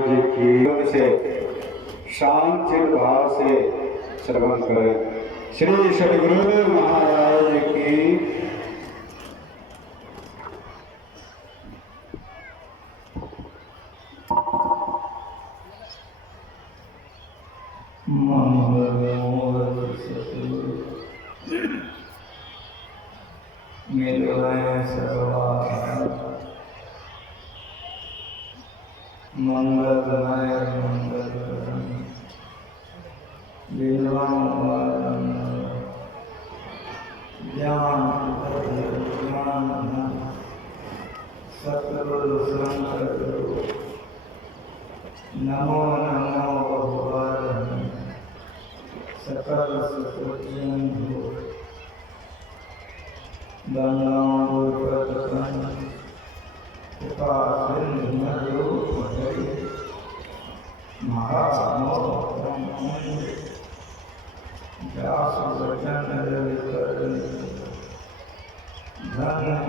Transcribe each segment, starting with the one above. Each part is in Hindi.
महाराज की से शांत भाव से श्रवण करें। श्री सद्गुरु महाराज की मंगलमय ज्ञान सतगुरु शंकर नमो नमो भगवान सकल सुखिंदु धन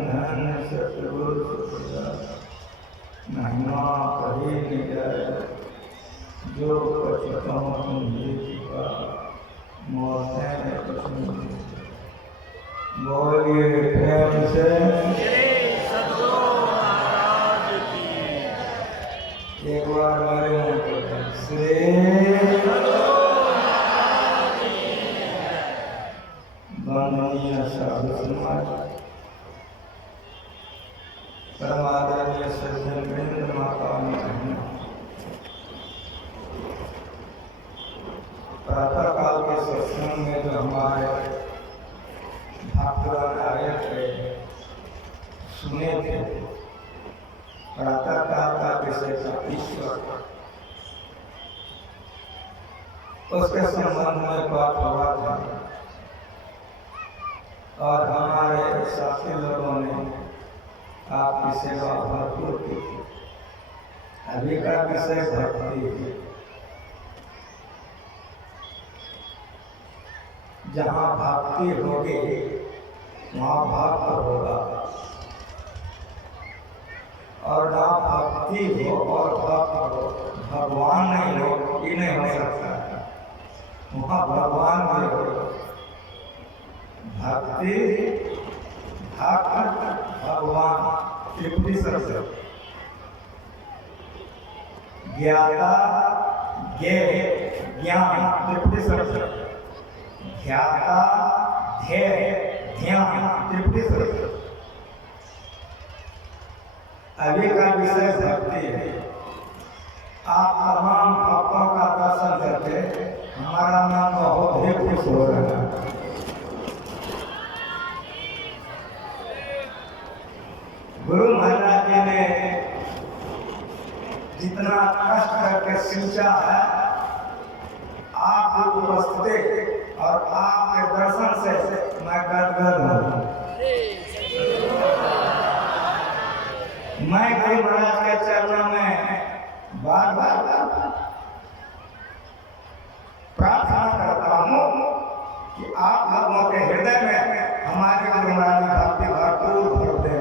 धन सतगुरु महिमा कही निजय जो पछताऊं का मोते बोलिए प्रेम से एक बार मेरे श्री वंदनीय साधु समाज परमादरणीय सज्जन वृंद माता प्रातः काल के सत्संग में जो हमारे भक्तगण आए थे सुने थे प्रातः काल का विषय था ईश्वर, उसके संबंध में बात हुआ था और हमारे साथी लोगों ने आपकी सेवा भरपूर की थी। अभी का विषय भक्ति है। जहाँ भक्ति होगी वहाँ भक्त होगा और जहाँ भक्ति हो और भक्त हो भगवान नहीं हो ये नहीं हो सकता है। वहाँ भगवान भी हो। भक्ति भक्त भगवान त्रिपुटी शब्द ज्ञाता ज्ञेय ज्ञान त्रिपुटी शब्द ध्याता ध्येय ध्यान त्रिपुटी शब्द। अभी का विषय भक्ति है। आप तमाम भक्तों का दर्शन करके हमारा मन बहुत ही खुश हो रहा है। गुरु महाराज जी ने जितना कष्ट करके सींचा है आप उपस्थित और आपके दर्शन से मैं गदगद हूँ। मैं गुरु महाराज के चरणों में बार बार प्रार्थना करता हूँ कि आप लोगों के हृदय में हमारे गुरु महाराज की भक्ति भरपूर भर दे।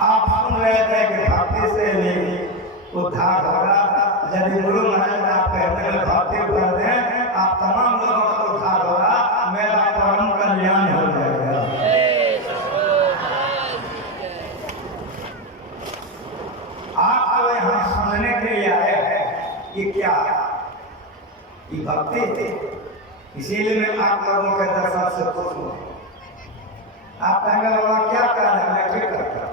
आप सुन रहे थे कि भक्ति से ही उद्धार होगा। यदि गुरु महाराज आपके हृदय में भक्ति भर दें आप तमाम लोगों का उद्धार होगा, मेरा परम कल्याण हो जाएगा। आप यहाँ सुनने के लिए आए हैं कि क्या ये भक्ति थी, इसीलिए मैं आप लोगों के दर्शन से खुश हूँ। आप कहेंगे बाबा क्या कर रहे हैं? मैं ठीक करता।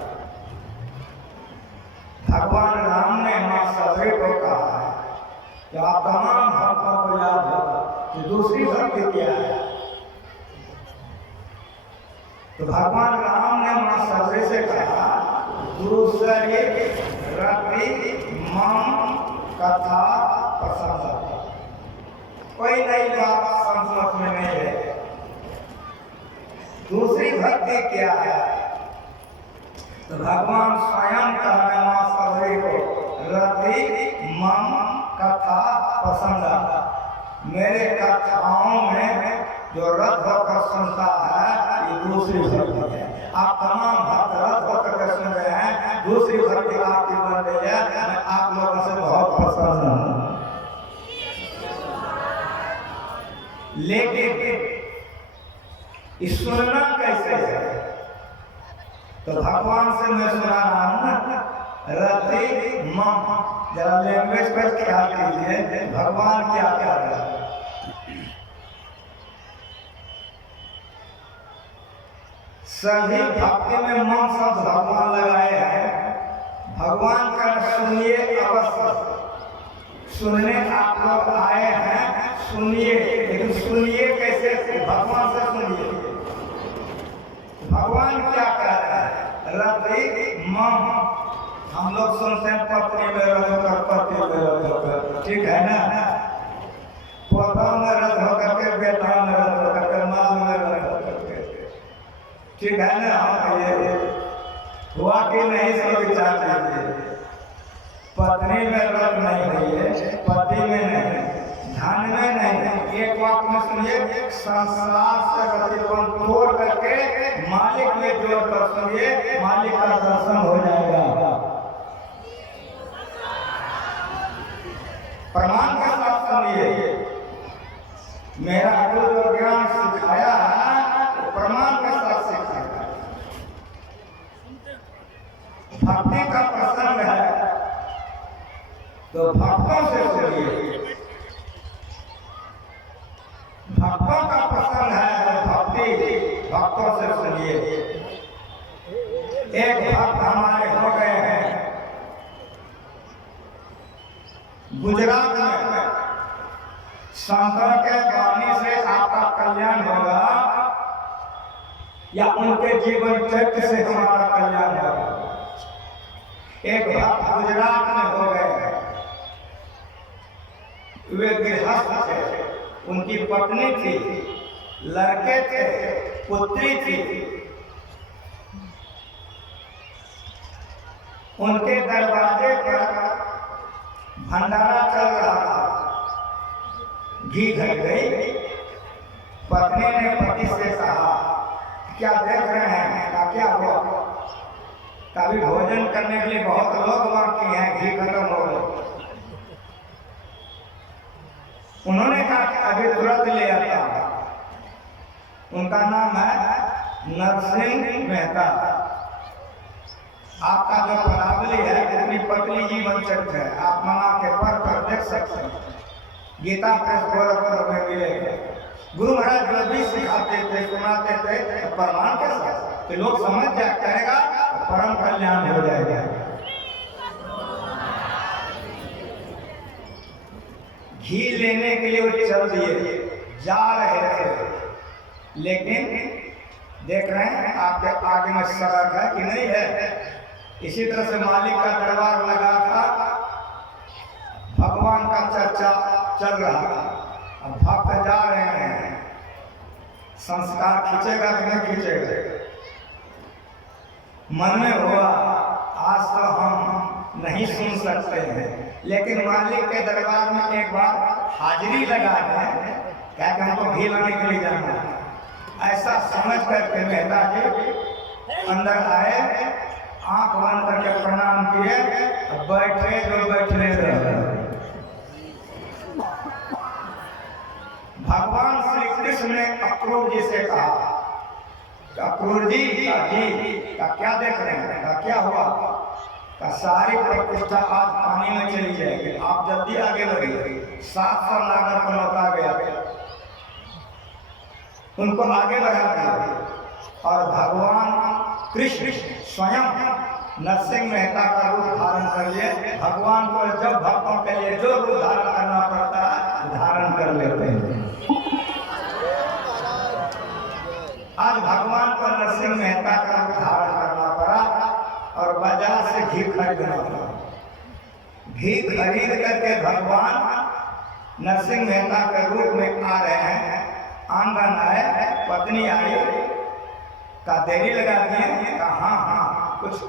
भगवान राम ने माँ सबरी को कहा है कि आप तमाम भक्तों को याद होगा कि दूसरी भक्ति क्या है। तो भगवान राम ने माँ सबरी से कहा दूसरी रति मम कथा पसंद। कोई नई बात संस्कृत में नहीं है। दूसरी भक्ति क्या है? तो भगवान स्वयं कहने माँ सबरी को रति मम कथा पसंद। मेरे कथाओं में जो रथ होकर सुनता है ये दूसरी भक्ति है। आप तमाम भक्त रथ होकर सुन रहे हैं, दूसरी भक्ति आपकी बन रही है, मैं आप लोगों से बहुत प्रसन्न हूं। लेकिन सुनना कैसे है? तो भगवान से मैं सुना रहा हूं ना, रति मम, जरा लैंग्वेज पर ख्याल कीजिए, भगवान क्या कह रहा है। सभी भक्ति में मम शब्द भगवान लगाए हैं। भगवान का सुनिए अवश्य, सुनने आप लोग आए हैं, सुनिए, लेकिन सुनिए कैसे? भगवान से सुनिए। भगवान क्या कह रहे हैं? रति मम, हम लोग सुनते हैं पत्नी में रत होकर, पति में रत होकर, ठीक है ना? पोता में रत होकर के, बेटा में रत होकर के, माल में रत होकर के, ठीक है ना? ये हुआ कि नहीं, सब विचार कीजिए। पत्नी में रत नहीं हुई है, पति में नहीं, धन में नहीं। एक बात में सुनिए, संसार से गतिपन तोड़ करके मालिक में जोड़ कर सुनिए, मालिक का दर्शन हो जाएगा। प्रमाण के साथ सुनिए, मेरा गुरु जो ज्ञान सिखाया है, प्रमाण के साथ सिखाया। भक्ति का प्रसंग है तो भक्तों से सुनिए, भक्तों का प्रसंग है तो भक्ति भक्तों से सुनिए। एक भक्त हमारे हो गए हैं गुजरात में, संतों के वाणी से आपका कल्याण होगा या उनके जीवन चरित्र से हमारा कल्याण होगा। एक भक्त गुजरात में हो गए, वे गृहस्थ थे, उनकी पत्नी थी, लड़के थे, पुत्री थी। उनके दरवाजे पर भंडारा चल रहा था, घी घट गई। पत्नी ने पति से कहा, क्या देख रहे हैं, क्या हुआ? कभी भोजन करने के लिए बहुत लोग बाकी हैं, घी खत्म हो गए। उन्होंने कहा कि अभी तुरंत ले आता। उनका नाम है नरसिंह मेहता। आपका जो पदावली है, इतनी पतली जीवन चरित्र है, आप मना के पढ़ कर देख सकते हैं। गीता प्रेस गोरखपुर में मिलेगा। गुरु महाराज जो भी सिखाते थे, सुनाते थे, तो प्रमाण के साथ तो लोग समझ जाया करेगा, परम कल्याण हो जाएगा। घी लेने के लिए वो चल दिए, जा रहे थे, लेकिन देख रहे हैं आपके आगे में सड़क है कि नहीं है। इसी तरह से मालिक का दरबार लगा था, भगवान का चर्चा चल रहा था। अब भक्त जा रहे हैं, संस्कार खींचेगा कि नहीं खींचेगा? मन में हुआ आज तो हम नहीं सुन सकते हैं, लेकिन मालिक के दरबार में एक बार हाजिरी लगा दें, क्या कि हमको घी लाने के लिए जाना है। ऐसा समझ करके मेहता जी अंदर आए, आंख बंद करके प्रणाम किए, बैठे जो बैठने रहे। भगवान श्री कृष्ण ने अक्रूर जी से कहा, अक्रूर जी का क्या देख रहे हैं, का क्या हुआ? का सारी प्रतिष्ठा आज पानी में चली जाएगी, आप जल्दी आगे बढ़िए। 700 नागर को लौटा गया, उनको आगे बढ़ा दिया। और भगवान कृष्ण स्वयं नरसिंह मेहता का रूप धारण कर लिए। भगवान को जब भक्तों के लिए जो रूप धारण करना पड़ता है, धारण कर लेते हैं। आज भगवान को नरसिंह मेहता का रूप धारण करना पड़ा और बाजार से घी खरीदना पड़ा। घी खरीद करके भगवान नरसिंह मेहता के रूप में आ रहे हैं। आंगन आए, पत्नी आई, का देरी लगा दिए, कहा हाँ कुछ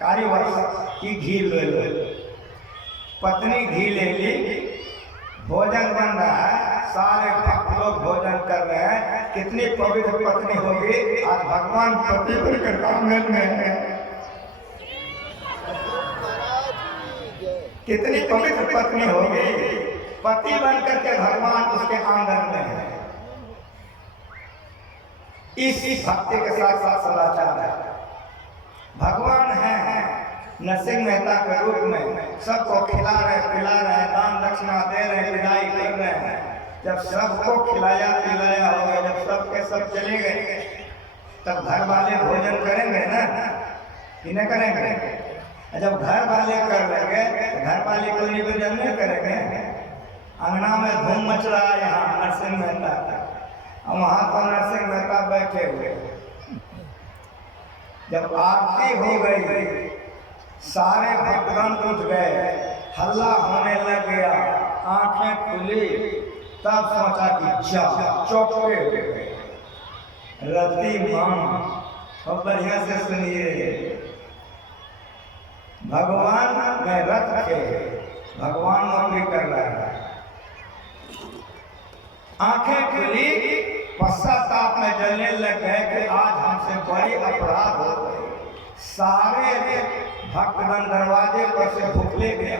कार्यवश की घी ले लो। पत्नी घी ले ली, भोजन बन रहा है, सारे भक्त लोग भोजन कर रहे हैं। कितनी पवित्र पत्नी होगी, आज भगवान पति बनकर आंगन में है। कितनी पवित्र पत्नी होगी, पति बनकर के भगवान उसके आंगन में है। इस भक्ति के साथ साथ सदाचार है। भगवान है नरसिंह मेहता के रूप में, सबको खिला रहे पिला रहे, दान दक्षिणा दे रहे, विदाई कर रहे हैं। जब सबको खिलाया पिलाया हो गया, जब सबके सब चले गए, तब घर वाले भोजन करेंगे ना कि नहीं करेंगे? जब घर वाले कर लेंगे तो घर वाले को निवेदन नहीं करेंगे। अंगना में धूम मच रहा है यहाँ नरसिंह मेहता का, और वहां तो नरसिंह मेहता बैठे हुए। जब आरती हो गई, सारे भक्तगण उठ गए, हल्ला होने लग गया, आंखें खुली, तब सोचा कि चौके हुए रति मां। और बढ़िया से सुनिए, भगवान में रथ थे, भगवान नौकरी कर रहा है। आंखें खुली, पश्चाताप में जलने लग गए कि आज हमसे बड़ी अपराध हो गई। सारे भक्तगण दरवाजे पर से भुखले गए,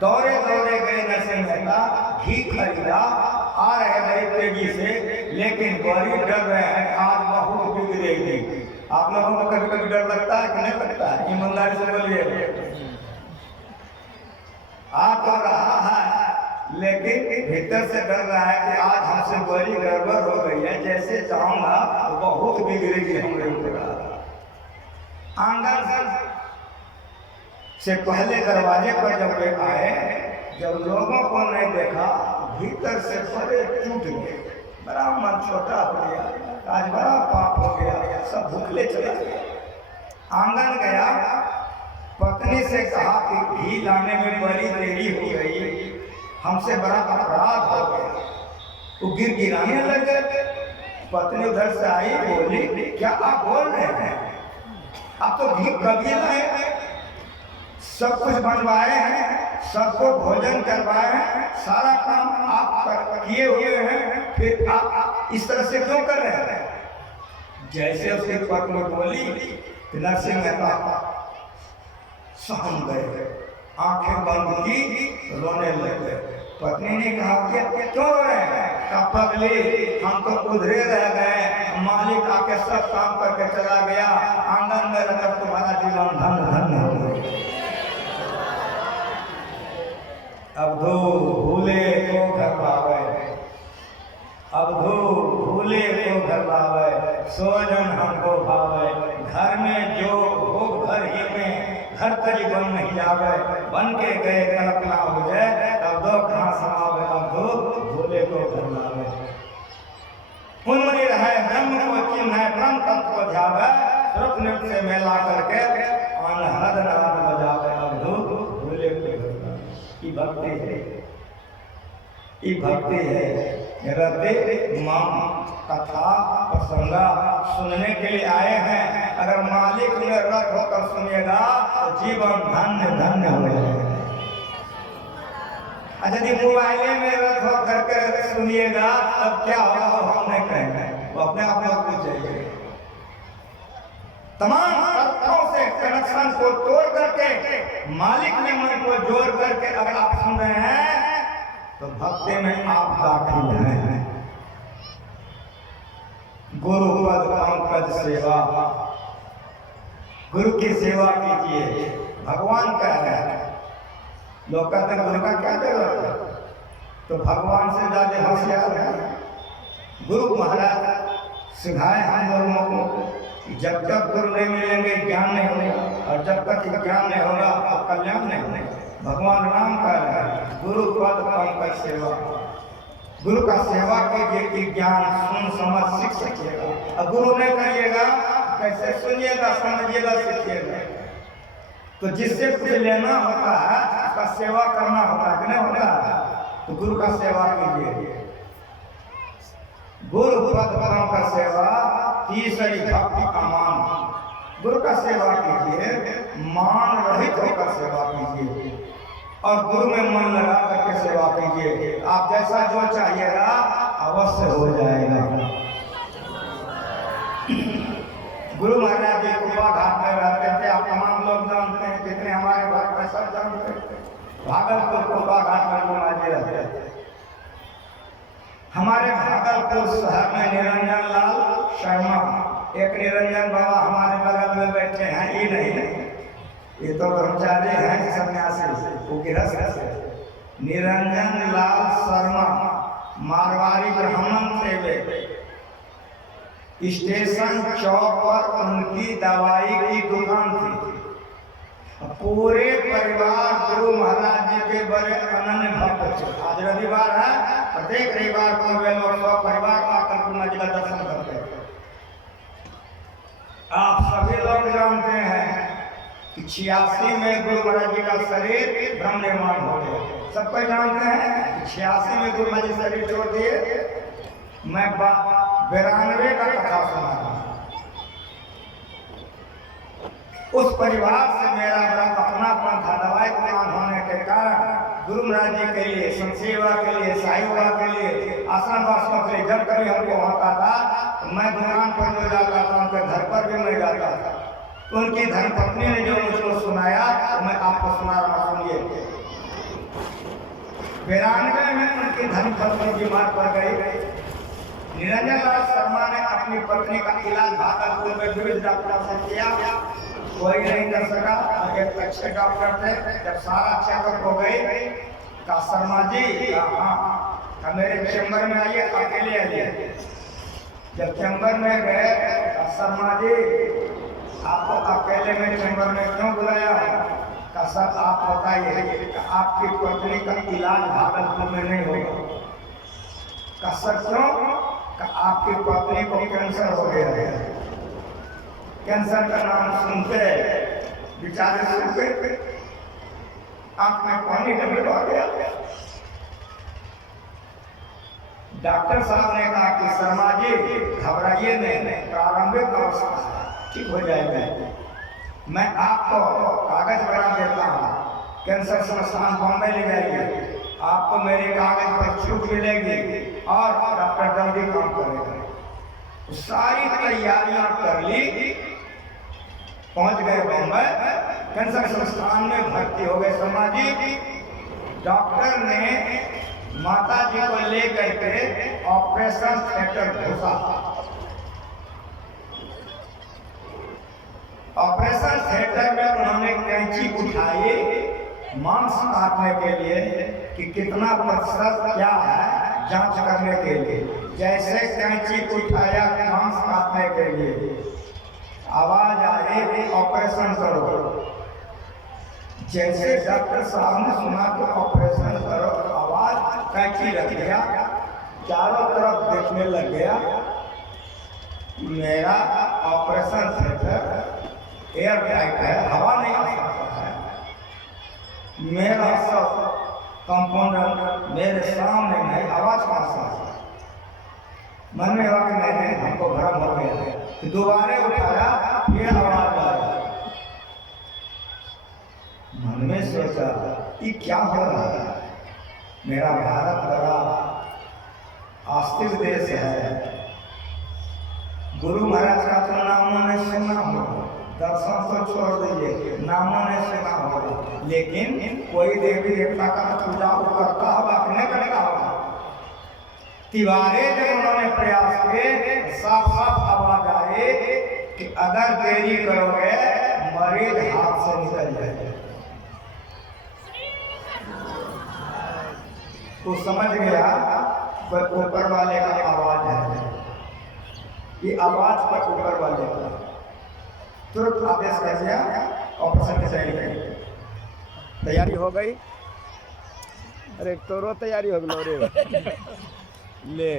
दौड़े दौड़े गए नरसिंह मेहता, घी खरीदा, आ रहे बड़ी तेजी से, लेकिन बड़ी डर रहे हैं आज बहुत बिगड़ेगी। आप लोगों को कभी कभी डर लगता है कि नहीं लगता है? ईमानदारी से बोलिए। आ तो रहा है, लेकिन भीतर से डर रहा है कि आज हमसे बड़ी गड़बड़ हो गई है, जैसे चाहूंगा तो बहुत बिगड़ेगी हमारे ऊपर। आंगन से पहले दरवाजे पर जब वे आए, जब लोगों को नहीं देखा, भीतर से बड़े टूट गए, बड़ा मन छोटा हो गया, आज बड़ा पाप हो गया, सब भूखले चले गए। आंगन गया, पत्नी से कहा कि घी लाने में बड़ी देरी हो गई, हमसे बड़ा अपराध हो गया। वो गिराने लग गए। पत्नी उधर से आई, बोली क्या आप बोल रहे हैं? आप तो घी कभी लाए, सब कुछ बनवाए हैं, सबको भोजन करवाए हैं, सारा काम आप किए हुए हैं, फिर आप इस तरह से क्यों कर रहे हैं? जैसे उसकी पत्नी बोली, नरसिंह मेहता सहम गए, आंखें बंद की, रोने लगे। पत्नी ने कहा कि क्यों रो रहे हैं? पगली, हम तो उधरे रह गए, मालिक आके सब काम करके चला गया, आंगन में रहकर तुम्हारा जीवन धन धन हो गया। अब धो भूले को घर लावे, अब धो भूले को घर लावे, सोजन हमको भावे, घर में जो भोग घर ही में, घर तरी बन नहीं जावे, बन के गए कल्पना हो जाए, तब दो कहाँ समावे, अब धो भूले को घर लावे। उन्मनी रहे ब्रह्म को चिन्ह है, ब्रह्म तत्व को ध्यावे, श्रुत नृत्य से मेला करके अनहद नाद बजावे, अब धो भूले को घर लावे। ये भक्ति है, ये भक्ति है। रते माम कथा प्रसंगा सुनने के लिए आए हैं, अगर मालिक में रथ होकर सुनिएगा तो जीवन धन्य धन्य हो जाएगा। यदि मोबाइले में रथ होकर के सुनिएगा तब क्या होगा वो हम नहीं कहेंगे, वो अपने आप में पूछ जाएंगे। तमाम तत्वों से कनेक्शन को तोड़ करके मालिक ने मन को जोड़ करके अगर आप सुन रहे हैं तो भक्ति में आप दाखिल हैं। गुरु पद पंकज सेवा, गुरु की सेवा कीजिए, भगवान कह रहे हैं। लोग कहते हैं गुरु का क्या जरूरत है, तो भगवान से ज्यादा होशियार है। गुरु महाराज सिखाए हम लोगों को, जब तक गुरु नहीं मिलेंगे ज्ञान नहीं होगा, और जब तक ज्ञान नहीं होगा तो कल्याण नहीं होगा। भगवान राम कह रहे हैं गुरु पद पंकज सेवा, गुरु का सेवा कीजिए कि ज्ञान सुन समझ सीख सकिएगा। अब गुरु नहीं करिएगा कैसे सुनिएगा, समझिएगा, सीखिएगा। तो जिससे कुछ लेना होता है उसका सेवा करना होता है कि नहीं होता है, तो गुरु का सेवा कीजिए। गुरु पद पंकज सेवा, तीसरी भक्ति का मान। गुरु का सेवा कीजिए, मान रहित होकर सेवा कीजिए, और गुरु में मन लगा करके सेवा कीजिए। आप जैसा जो चाहिएगा अवश्य हो जाएगा। गुरु महाराज जी कुपा घाट में रहते थे, आप तमाम लोग जानते हैं, कितने हमारे भारत में सब जानते हैं। भागलपुर कोपा घाट में गुरुमा जी रहते थे। हमारे भागलपुर शहर में निरंजन लाल शर्मा, एक निरंजन बाबा हमारे बगल में बैठे हैं, ये नहीं, ये तो ब्रह्मचारी हैं सन्यासी, वो गृहस्थ है। निरंजन लाल शर्मा मारवाड़ी ब्राह्मण थे। स्टेशन चौक पर उनकी दवाई की दुकान थी। पूरे परिवार गुरु महाराज जी के बड़े अनन्य भक्त थे। आज रविवार है, प्रत्येक रविवार को वे लोग सब परिवार आकर गुरुमा जी का दर्शन करते हैं। आप सभी लोग जानते हैं कि 86 में गुरु महाराज जी का शरीर ब्रह्म निर्माण हो गया। सब कोई जानते हैं कि 86 में गुरु महाराज जी शरीर छोड़ दिए। मैं 92 का कथा सुना रहा। उस परिवार से मेरा बड़ा अपनापन था। दवाई दुकान होने के कारण गुरु महाराज जी के लिए, संसेवा के लिए, साईवा के लिए, आश्रम वासियों के लिए जब कभी हमको होता था तो मैं दुकान पर जो जाता था, उनके घर पर भी मैं जाता था। उनकी धर्मपत्नी ने जो मुझको सुनाया तो मैं आपको सुना रहा, सुनिए। 92 में उनकी धर्मपत्नी बीमार पड़ गई। निरंजन लाल शर्मा ने अपनी पत्नी का इलाज भागलपुर में विविध डॉक्टर से किया, कोई नहीं कर सका। और एक अच्छे डॉक्टर थे, जब सारा चेकअप हो गई, कहा शर्मा जी हाँ मेरे चैम्बर में आइए, अकेले आइए। जब चैम्बर में गए, कहा शर्मा जी आपको अकेले में चैम्बर में क्यों बुलाया? कहा सर आप बताइए, आपकी पत्नी का इलाज भागलपुर में नहीं होगा। कहा सर क्यों? कहा आपकी पत्नी को कैंसर हो गया है। कैंसर का नाम सुनते बेचारे सुनते आंख में पानी डबल आ गया। डॉक्टर साहब ने कहा कि शर्मा जी घबराइए नहीं, प्रारंभिक अवस्था है, ठीक हो जाएगा। मैं आपको कागज बना देता हूँ, कैंसर संस्थान बॉम्बे ले जाइए, आपको मेरे कागज पर छूट मिलेगी और डॉक्टर जल्दी काम करेगा। सारी तैयारियां कर ली, पहुंच गए बॉम्बे, कैंसर संस्थान में भर्ती हो गए। शर्मा जी डॉक्टर ने माता जी को लेकर के ऑपरेशन थिएटर घुसा। ऑपरेशन थिएटर में उन्होंने कैंची उठाई मांस काटने के लिए कि कितना प्रतिशत क्या है जांच करने के लिए। जैसे कैंची उठाया मांस काटने के लिए, आवाज आई ऑपरेशन करो। जैसे डॉक्टर साहब ने सुना कि ऑपरेशन करो, आवाज कैंची रख दिया, चारों तरफ देखने लग गया। मेरा ऑपरेशन थिएटर एयर टाइट है, हवा नहीं आ सकता है। मेरा सब कंपाउंडर मेरे सामने नहीं, आवाज कहां से आता है? मन में वक्त नहीं, हमको भ्रम हो गया। दोबारा उठाया, फिर आवाज आई। मन में सोचा ये क्या हो रहा है? मेरा भारत बड़ा आस्तिक देश है, गुरु महाराज का तो नामों ने सुना हो, दर्शन तो छोड़ दीजिए, नामों ने सुना हो, लेकिन कोई देवी देवता का पूजा करता होगा कि नहीं करता होगा? तिवारे जब उन्होंने प्रयास किए, साफ साफ आवाज आए कि अगर देरी करोगे मरीज हाथ से निकल जाएगा। तो समझ गया ऊपर वाले का आवाज है, ये आवाज पर ऊपर वाले का तुरंत आदेश कर दिया, ऑपरेशन की तैयारी हो गई। अरे तोरो तैयारी हो गई रे ले।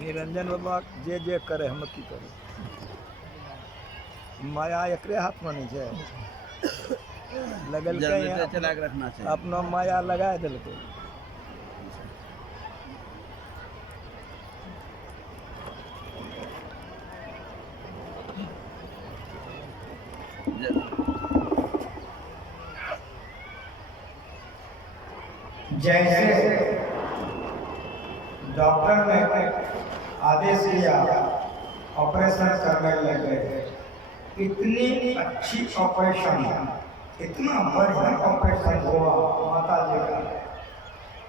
निरंजन बाबा जे जे करे हम की करे, माया एकरे हाथ में नहीं है, लगल के चला के रखना चाहिए, अपना माया लगा दिलके। जैसे डॉक्टर ने आदेश दिया ऑपरेशन करने लगे। इतनी अच्छी ऑपरेशन, इतना बढ़िया ऑपरेशन हुआ माता जी का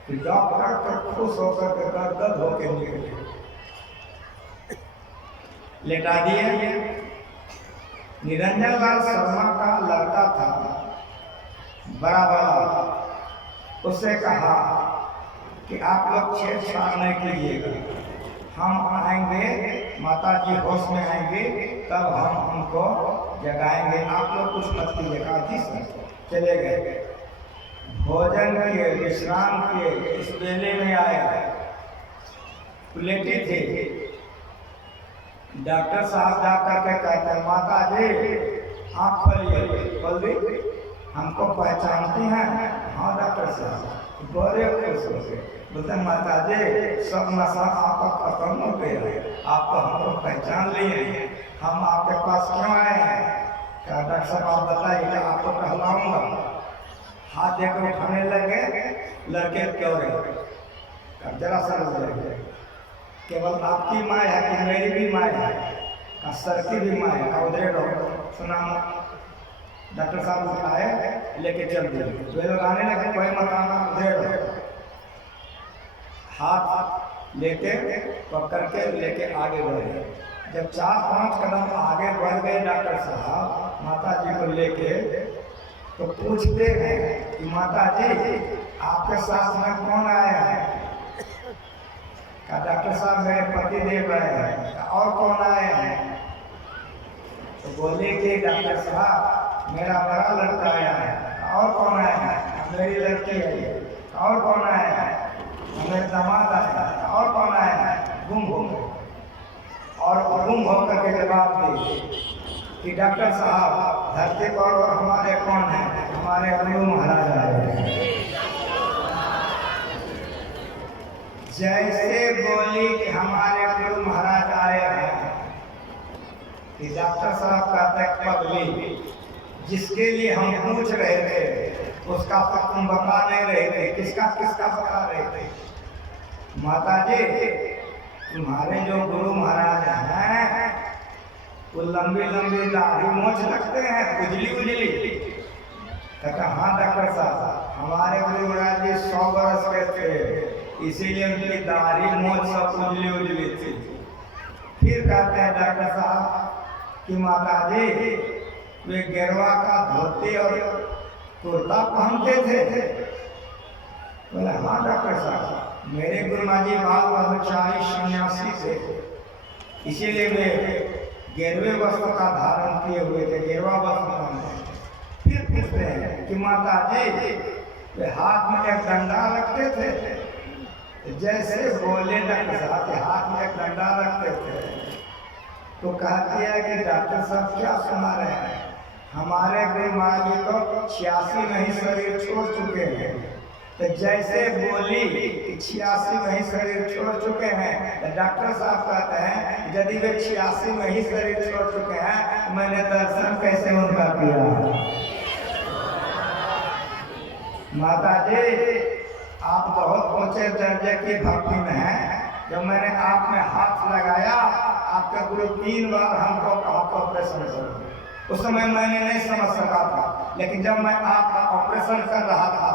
कि डॉक्टर तो खुश होकर के गदगद होकर निकले। लेटा दिए। निरंजन लाल शर्मा का लड़का था बड़ा वाला, उससे कहा कि आप लोग छेड़छाड़ नहीं कीजिएगा, हम आएंगे, माता जी होश में आएंगे तब हम उनको जगाएंगे, आप लोग कुछ मत कीजिएगा। चले गए। भोजन किए, विश्राम किए। इस बेले में आए, लेटे थे। डॉक्टर साहब जा करके कहते हैं, माता जी आप खोलिए। खोल दी। हमको पहचानती हैं? हाँ डॉक्टर साहब। बड़े खुश हो गए। बोलते माता जी सब नशा आपका खत्म हो गया, आप तो हमको पहचान लिए, हम आपके पास क्यों आए हैं? क्या डॉक्टर साहब आप बताइए, आपको टहलाऊंगा। हाथ देकर उठाने लगे। लड़के क्यों रहे? जरा सा लगे, केवल आपकी माँ है कि मेरी भी माँ है? सर की भी माँ है। उधरे रहो, सुना। डॉक्टर साहब उठाए, लेके चल दिए। वे लोग आने लगे, कोई मत आना, उधरे रहो। हाथ लेके पकड़ के लेके आगे बढ़े। जब 4-5 कदम आगे बढ़ गए डॉक्टर साहब माता जी को लेके, तो पूछते हैं कि माता जी आपके साथ में कौन आया है? कहा डॉक्टर साहब मेरे पति देव आए हैं। और कौन आए हैं? तो बोले कि डॉक्टर साहब मेरा बड़ा लड़का आया है। और कौन आया है? मेरी लड़की है। और कौन आया है? मेरे दामाद आया है। और कौन आया है? गुम हो गए। और गुम होकर के जवाब दी कि डॉक्टर साहब धरती पर और हमारे कौन है? हमारे गुरु महाराज आए। जैसे बोली कि हमारे गुरु महाराज आए हैं कि डॉक्टर साहब कहते पगली, जिसके लिए हम पूछ रहे थे उसका तो तुम बता नहीं रहे थे, किसका किसका बता रहे थे? माता जी तुम्हारे जो गुरु महाराज हैं वो लंबी लंबी दाढ़ी मोछ रखते हैं, उजली उजली। कहता हाँ डॉक्टर साहब हमारे गुरु महाराज जी 100 बरस के थे, इसीलिए उनकी दाढ़ी मोछ सब उजली उजली थी। फिर कहते हैं डॉक्टर साहब कि माता जी वे गेरवा का धोती और कुर्ता पहनते थे? बोले हाँ डॉक्टर साहब मेरे गुरुमा जी बाल ब्रह्मचारी सन्यासी थे, इसीलिए वे गेरवे वस्त्र का धारण किए हुए थे, गेरवा वस्त्र पहनते। फिर पूछते हैं कि माता जी वे हाथ में एक डंडा रखते थे? जैसे बोले डॉक्टर साहब के हाथ में एक डंडा रखते थे, तो कहती है कि डॉक्टर साहब क्या सुना रहे हैं? हमारे गुरु महाराज जी तो 86 में ही शरीर छोड़ चुके हैं। तो जैसे बोली कि 86 में ही शरीर छोड़ चुके हैं, तो डॉक्टर साहब कहते हैं यदि वे 86 में ही शरीर छोड़ चुके हैं, मैंने दर्शन कैसे उनका किया? माता जी आप बहुत ऊंचे दर्जे की भक्ति में हैं। जब मैंने आप में हाथ लगाया, आपके गुरु 3 बार हमको कहा तो ऑपरेशन करो। उस समय मैंने नहीं समझ सका था, लेकिन जब मैं आपका ऑपरेशन कर रहा था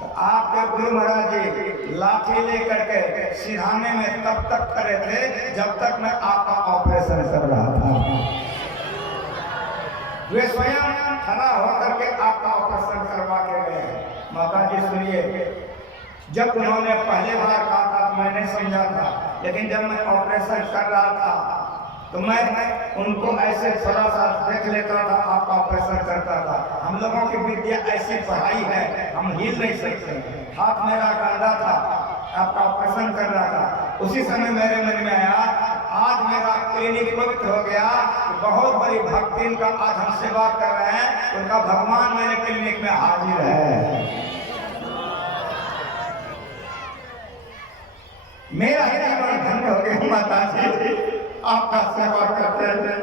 तो आपके गुरु महाराज जी लाठी लेकर के सिरहाने में तब तक खड़े थे जब तक मैं आपका ऑपरेशन कर रहा था। वे स्वयं खड़ा होकर के आपका ऑपरेशन करवा के गए। माता जी सुनिए, जब उन्होंने पहले बार कहा था तो मैं नहीं समझा था, लेकिन जब मैं ऑपरेशन कर रहा था तो मैं उनको ऐसे थोड़ा सा देख लेता था, आपका ऑपरेशन करता था। हम लोगों की विद्या ऐसी पढ़ाई है, हम हिल नहीं सकते। हाथ मेरा गंदा था, आपका ऑपरेशन कर रहा था। उसी समय मेरे मन में आया आज मेरा क्लिनिक पवित्र हो गया, बहुत बड़ी भक्ति इनका आज हम सेवा कर रहे हैं, उनका भगवान मेरे क्लिनिक में हाजिर है। मेरा जीवन धन्य हो गया माता जी, आपका सेवा करते थे।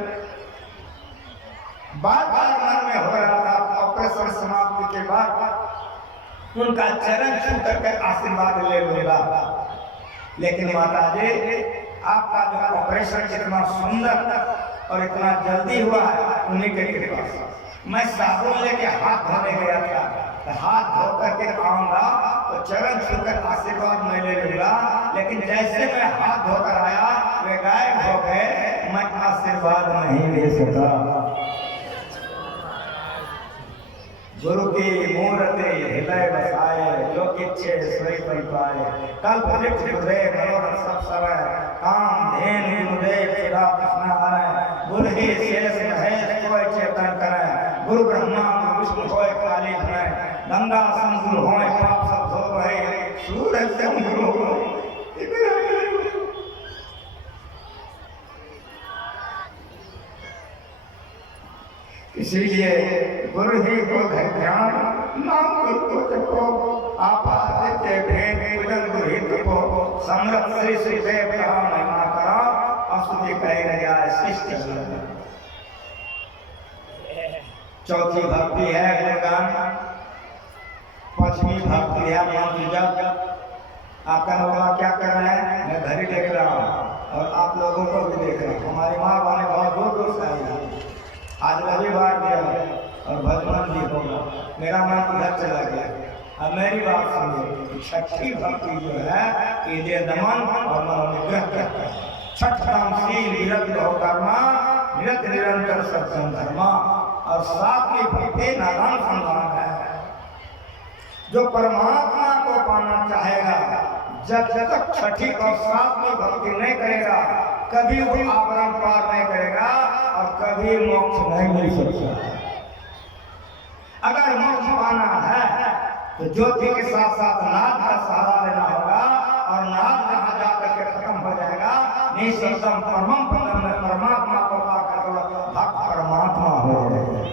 बार बार मन में हो रहा था ऑपरेशन समाप्ति के बाद उनका चरण छू करके आशीर्वाद ले लूंगा, लेकिन माता जी आपका जो ऑपरेशन इतना सुंदर और इतना जल्दी हुआ है उन्हीं के कृपा से। मैं साबुन लेके हाथ धोने गया था, तो हाथ धो करके आऊंगा तो चरण छूकर आशीर्वाद मैं ले लूंगा, लेकिन जैसे मैं हाथ धोकर आया वे गायब हो गए, मैं आशीर्वाद नहीं ले सका। गुरु की मूर्ति हृदय बसाए, जो इच्छे सोई पल पाए। कल्प वृक्ष गुरुदेव मनोरथ सब समय, काम धेन गुरुदेव श्री कृष्ण हरे। गुरु ही शेष महेश कोई चेतन करे, गुरु ब्रह्मा गुरु विष्णु होय काली भय। गंगा संगुरु होय पाप सब धो गए, सूरज से गुरु होय। इसीलिए गुरु ही को ध्यान, नाम गुरु को जपो, आपादित्य भेद पूजन गुरु ही जपो। समर्थ श्री श्री देव कहा महिमा करा, अस्तुति कही न जाए शिष्ट। चौथी भक्ति है गुणगान, पांचवी भक्ति है मंत्र जप। आपका होगा क्या कर रहे हैं, मैं घर ही देख रहा हूँ और आप लोगों को भी देख रहा हूँ। हमारी माँ बाने बहुत दूर दूर से आई है, आज रविवार दिया और भजन भी होगा, मेरा मन उधर चला गया। अब मेरी बात सुनिए, छठी भक्ति जो है इंद्रिय दमन और मनोनिग्रह करता है। छठ कामशील विरत कर्मा, निरत निरंतर सत्संग धर्मा। और सातवीं भक्ति नारायण संधान है। जो परमात्मा को पाना चाहेगा, जब तक छठी और सातवीं भक्ति नहीं करेगा, कभी वो आवरण पार नहीं करेगा और कभी मोक्ष नहीं मिल सकता। अगर मोक्ष पाना है तो ज्योति के साथ साथ नाद का सहारा लेना होगा, और नाद जहाँ जाकर के खत्म हो जाएगा, निःशब्दम परमम पदम में परमात्मा को पाकर भक्त परमात्मा हो जाएगा।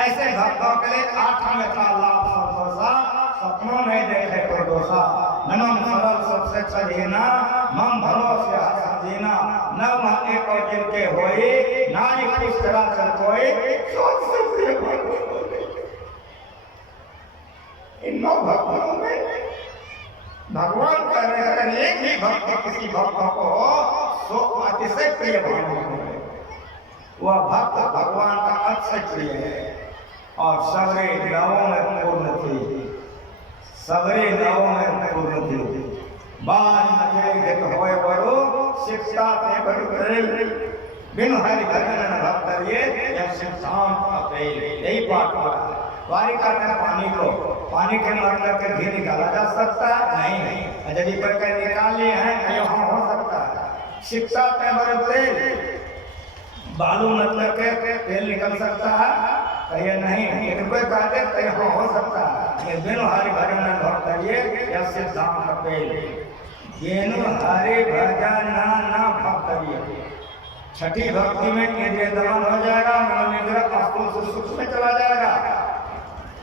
ऐसे भक्तों के लिए आठवें का लाभ संतोषा, सपनों में देखे तो दोषा। नमम सरल सबसे चढ़ीना, मम भरोसे हर जीना। नव एक और जिनके होई, नारी पुरुष चराचर कोई, सोच से इन नौ भक्तों में भगवान कह रहे हैं, अगर एक ही भक्त किसी भक्त को सो अतिशय प्रिय भाव, वह भक्त भगवान का अतिशय प्रिय है। और सबरे नवों में पूर्ण थी, सबरे नवों में पूर्ण थी। बाल मचे होए बड़ो, शिक्षा थे बड़ो करे, बिन हरि भजन भक्त ये जब शिक्षांत अपेल। यही बात है। वारी करते हैं पानी के मार करके घी निकाला जा सकता है? नहीं। यदि पर कहीं निकाल लिए हैं, यहाँ हो सकता है। शिक्षा के बड़े तेल, बालू मतलब के तेल निकल सकता है, कहिए नहीं। रुपये काटे तो यहाँ हो सकता है। बिनु हरि भजन भक्त ये या सिद्धांत अपेल। बिनु हरि भजन ना भक्त। छठी भक्ति में इंद्रिय दमन हो जाएगा, मनोनिग्रह अस्तुल से सुख में चला जाएगा।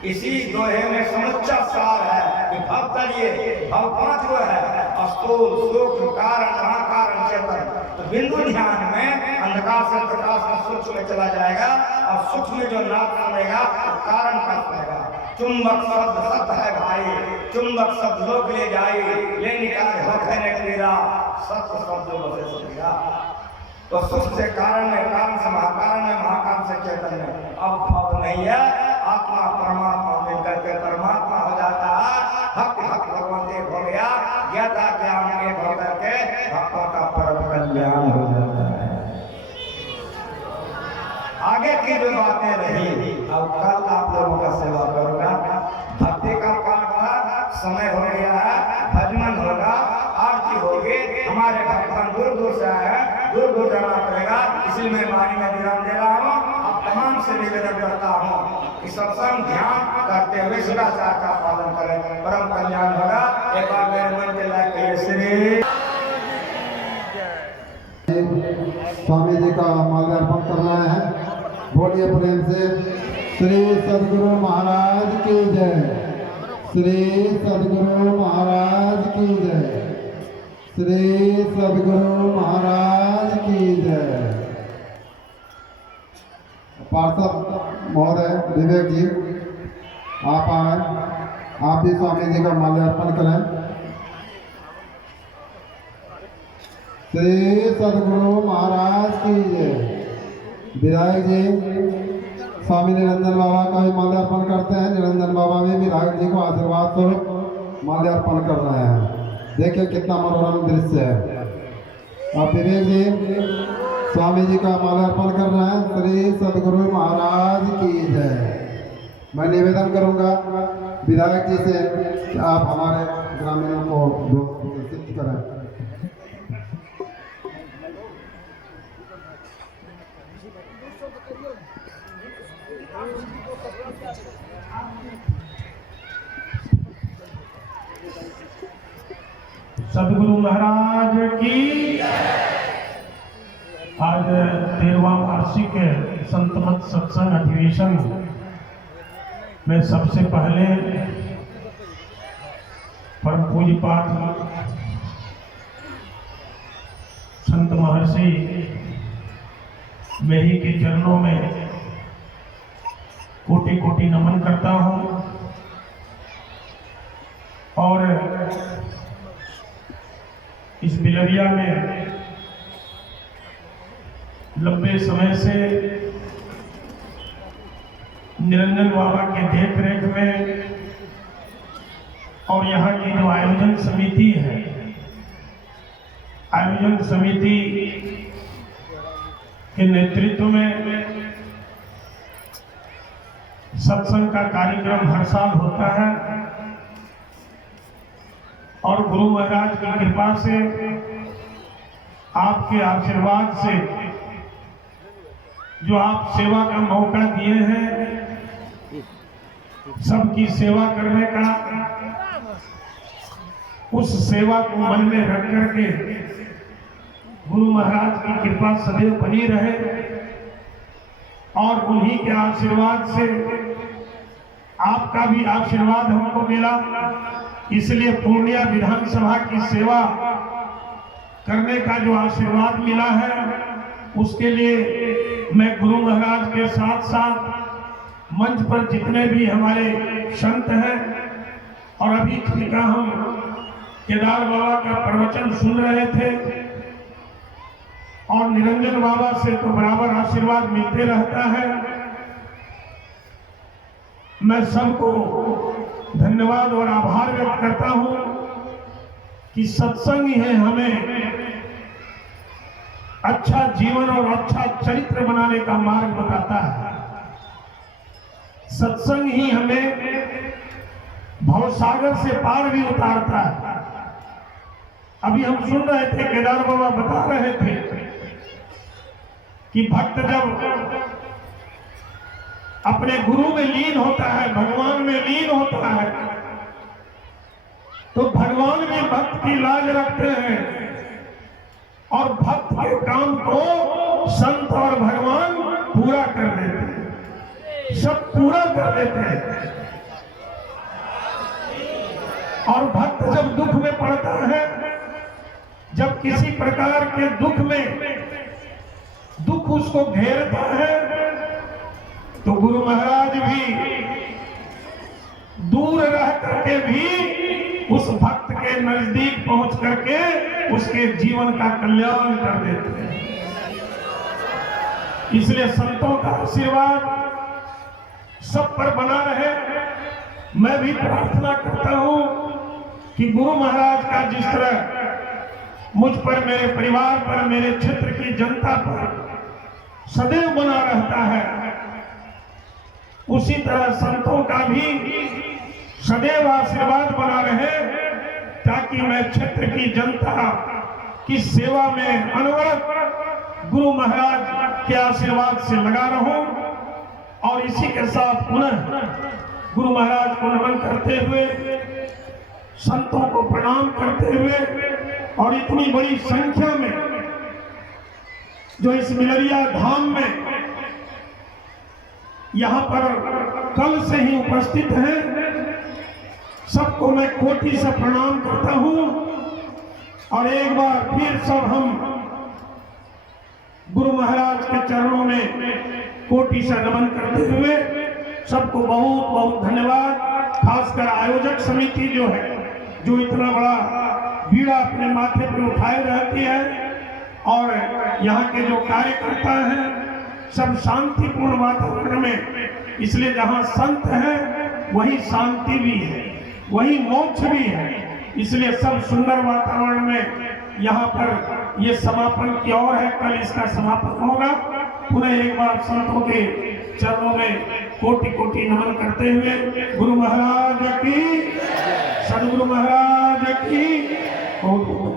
इसी दोहे में समुच्चा सार है कि भक्त ये भाव पांच वो है, अस्तुल सूक्ष्म कारण महाकारण चेतन। तो बिंदु ध्यान में अंधकार से प्रकाश में सूक्ष्म में चला जाएगा, और सूक्ष्म में जो नाद सुनेगा तो कारण का सुनेगा। चुंबक शब्द सत्य है भाई, चुंबक शब्द लोग ले जाए, ले निकाले हो कहने क्रीड़ा, सत्य शब्द बसे सुनेगा। तो सूक्ष्म से कारण में, कारण से महाकारण में, महाकारण से चेतन में। अब भाव नहीं है, आत्मा परमात्मा मिलकर के परमात्मा हो जाता है। भक्त भक्त भगवान एक हो गया, ज्ञाता ज्ञान एक होकर के भक्तों का परम कल्याण हो जाता है। आगे की जो बातें रही, अब कल आप लोगों का सेवा करूंगा। भक्ति का पाठ था, समय हो गया है, भजन होगा, आरती होगी। हमारे भक्तगण दूर दूर से आए हैं, दूर दूर जाना पड़ेगा, इसलिए मैं वाणी में विराम दे रहा हूँ। अब तमाम से निवेदन करता हूँ कि सत्संग ध्यान करते हुए सदाचार का पालन करें, परम कल्याण होगा। एक बार मेरे मन के लायक श्री स्वामी जी का माल्यार्पण कर रहे हैं। बोलिए प्रेम से श्री सदगुरु महाराज की जय, श्री सदगुरु महाराज की जय, श्री सदगुरु महाराज की जय। पार्षद महोदय विवेक जी, आप आए, आप भी स्वामी जी का माल्यार्पण करें। श्री सदगुरु महाराज की जय। विधायक जी स्वामी निरंजन बाबा का भी माल्यार्पण करते हैं। निरंजन बाबा भी विधायक जी को आशीर्वाद स्वरूप माल्यार्पण कर रहे हैं। देखिए कितना मनोरम दृश्य है। अब विवेक जी स्वामी जी का माल्यार्पण कर रहे हैं। श्री सदगुरु महाराज की जय। मैं निवेदन करूंगा विधायक जी से कि आप हमारे ग्रामीणों को दोस्त करें। सदगुरु महाराज की आज 13वां वार्षिक संतमत सत्संग अधिवेशन में सबसे पहले परम पूज्य पाठ संत महर्षि मेरी के चरणों में कोटि कोटि नमन करता हूँ और इस बिलरिया में लंबे समय से निरंजन बाबा के देख रेख में और यहाँ की जो आयोजन समिति है, आयोजन समिति के नेतृत्व में सत्संग का कार्यक्रम हर साल होता है और गुरु महाराज की कृपा से, आपके आशीर्वाद से जो आप सेवा का मौका दिए हैं, सबकी सेवा करने का, उस सेवा को मन में रख करके गुरु महाराज की कृपा सदैव बनी रहे और उन्हीं के आशीर्वाद से आपका भी आशीर्वाद हमको मिला। इसलिए पूर्णिया विधानसभा की सेवा करने का जो आशीर्वाद मिला है, उसके लिए मैं गुरु महाराज के साथ साथ मंच पर जितने भी हमारे संत हैं और अभी का हम केदार बाबा का प्रवचन सुन रहे थे और निरंजन बाबा से तो बराबर आशीर्वाद मिलते रहता है। मैं सबको धन्यवाद और आभार व्यक्त करता हूं कि सत्संग ही है हमें अच्छा जीवन और अच्छा चरित्र बनाने का मार्ग बताता है। सत्संग ही हमें भवसागर से पार भी उतारता है। अभी हम सुन रहे थे, केदार बाबा बता रहे थे कि भक्त जब अपने गुरु में लीन होता है, भगवान में लीन होता है, तो भगवान भी भक्त की लाज रखते हैं और भक्त के काम को संत और भगवान पूरा कर देते हैं, सब पूरा कर देते हैं। और भक्त जब दुख में पड़ता है, जब किसी प्रकार के दुख में दुख उसको घेरता है, तो गुरु महाराज भी दूर रह करके भी उस भक्त के नजदीक पहुंच करके उसके जीवन का कल्याण कर देते हैं। इसलिए संतों का आशीर्वाद सब पर बना रहे। मैं भी प्रार्थना करता हूं कि गुरु महाराज का जिस तरह मुझ पर, मेरे परिवार पर, मेरे क्षेत्र की जनता पर सदैव बना रहता है, उसी तरह संतों का भी सदैव आशीर्वाद बना रहे, ताकि मैं क्षेत्र की जनता की सेवा में अनवरत गुरु महाराज के आशीर्वाद से लगा रहूं। और इसी के साथ पुनः गुरु महाराज को नमन करते हुए, संतों को प्रणाम करते हुए और इतनी बड़ी संख्या में जो इस बिलरिया धाम में यहाँ पर कल से ही उपस्थित हैं, सबको मैं कोटि से प्रणाम करता हूँ। और एक बार फिर सब हम गुरु महाराज के चरणों में कोटि से नमन करते हुए सबको बहुत बहुत धन्यवाद। खासकर आयोजक समिति जो है, जो इतना बड़ा बीड़ा अपने माथे पर उठाए रहती है, और यहाँ के जो कार्यकर्ता हैं सब शांतिपूर्ण वातावरण में, इसलिए जहाँ संत है वही शांति भी है, वही मोक्ष भी है, इसलिए सब सुंदर वातावरण में यहाँ पर ये समापन की ओर है। कल इसका समापन होगा। पुनः एक बार संतों के चरणों में कोटि कोटि नमन करते हुए गुरु महाराज की, सदगुरु महाराज की बहुत बहुत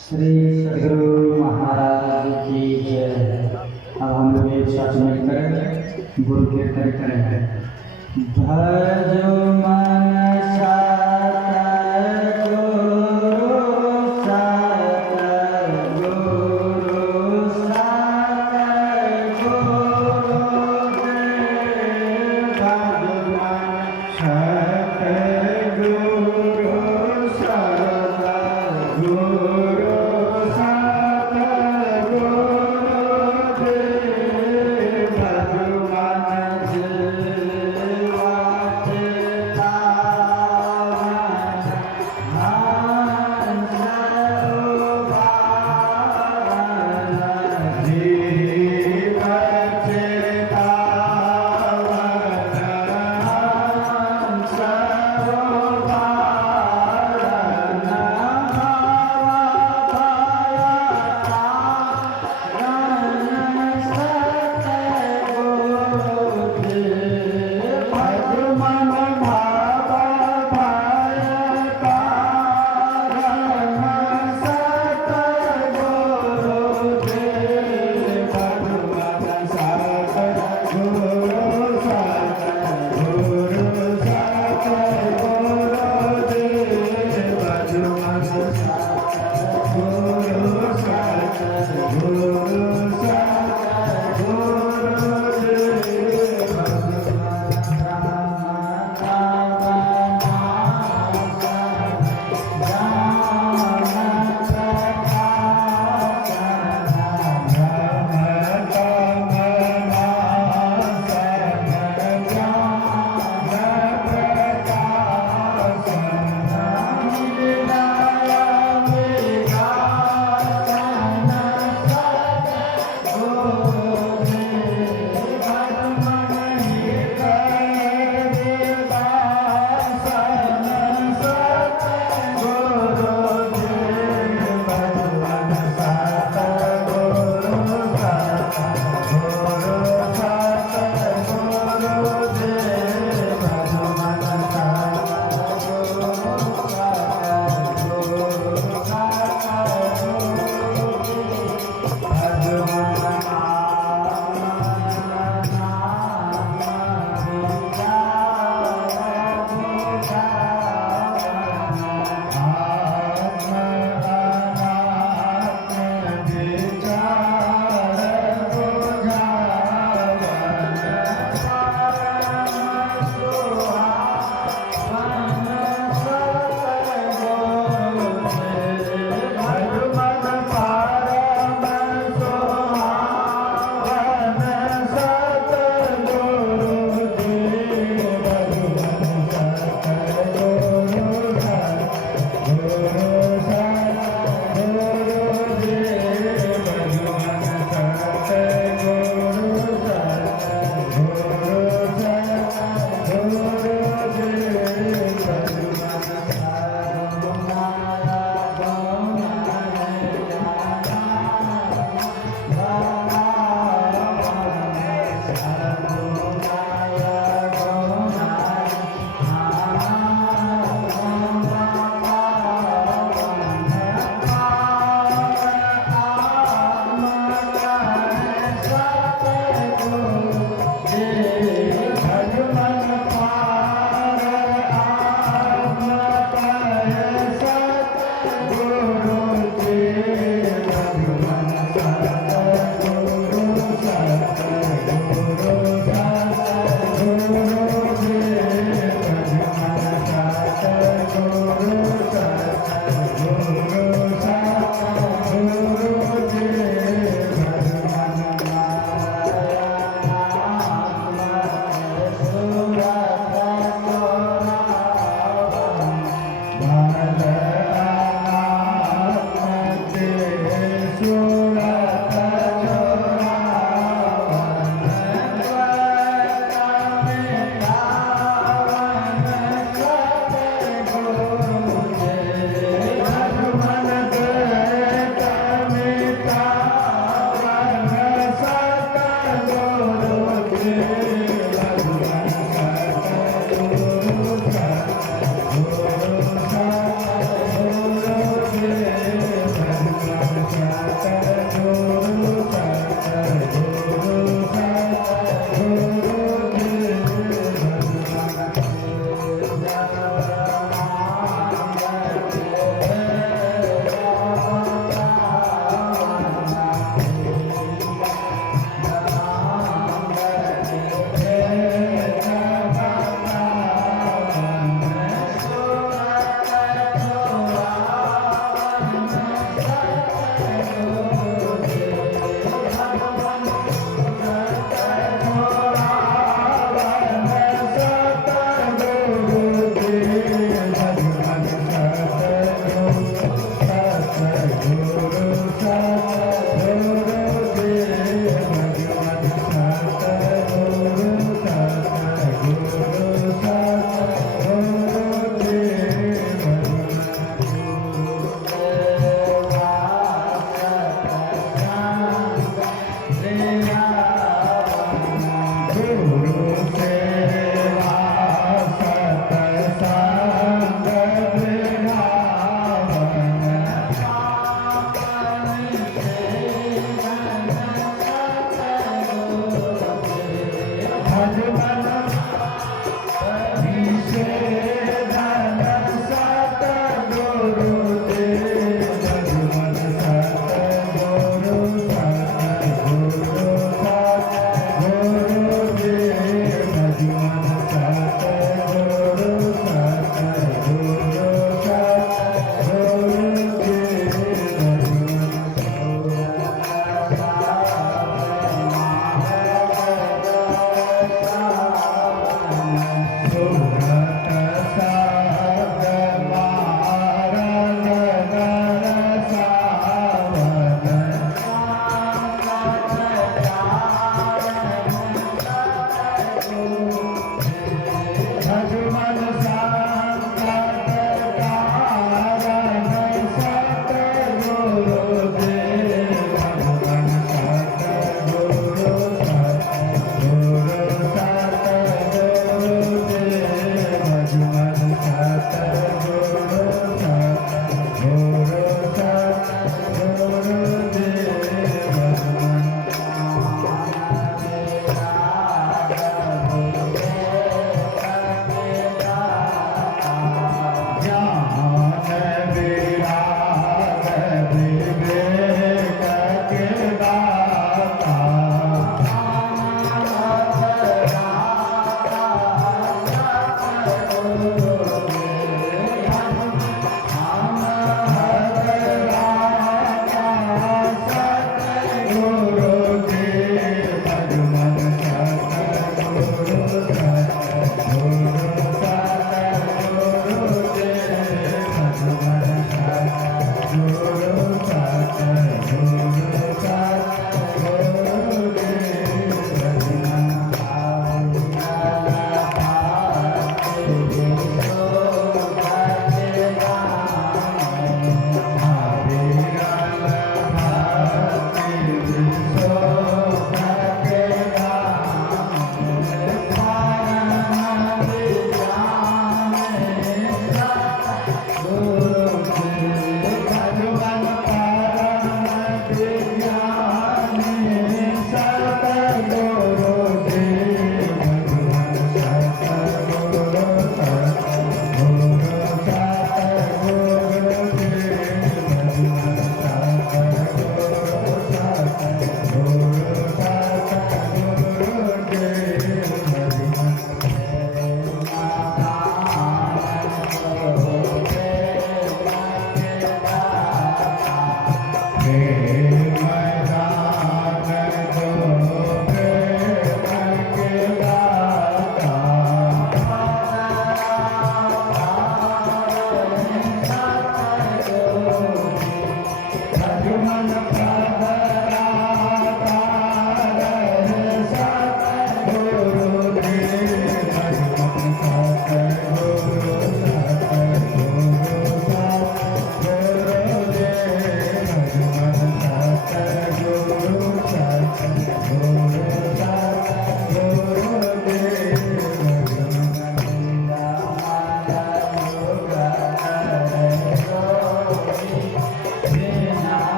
श्री सदगुरु महाराज की जय। अब हम लोग एक साथ मिलकर गुरु कीर्तन करेंगे। भजो मन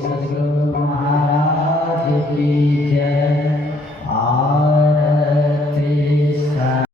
सदगुरु महाराज की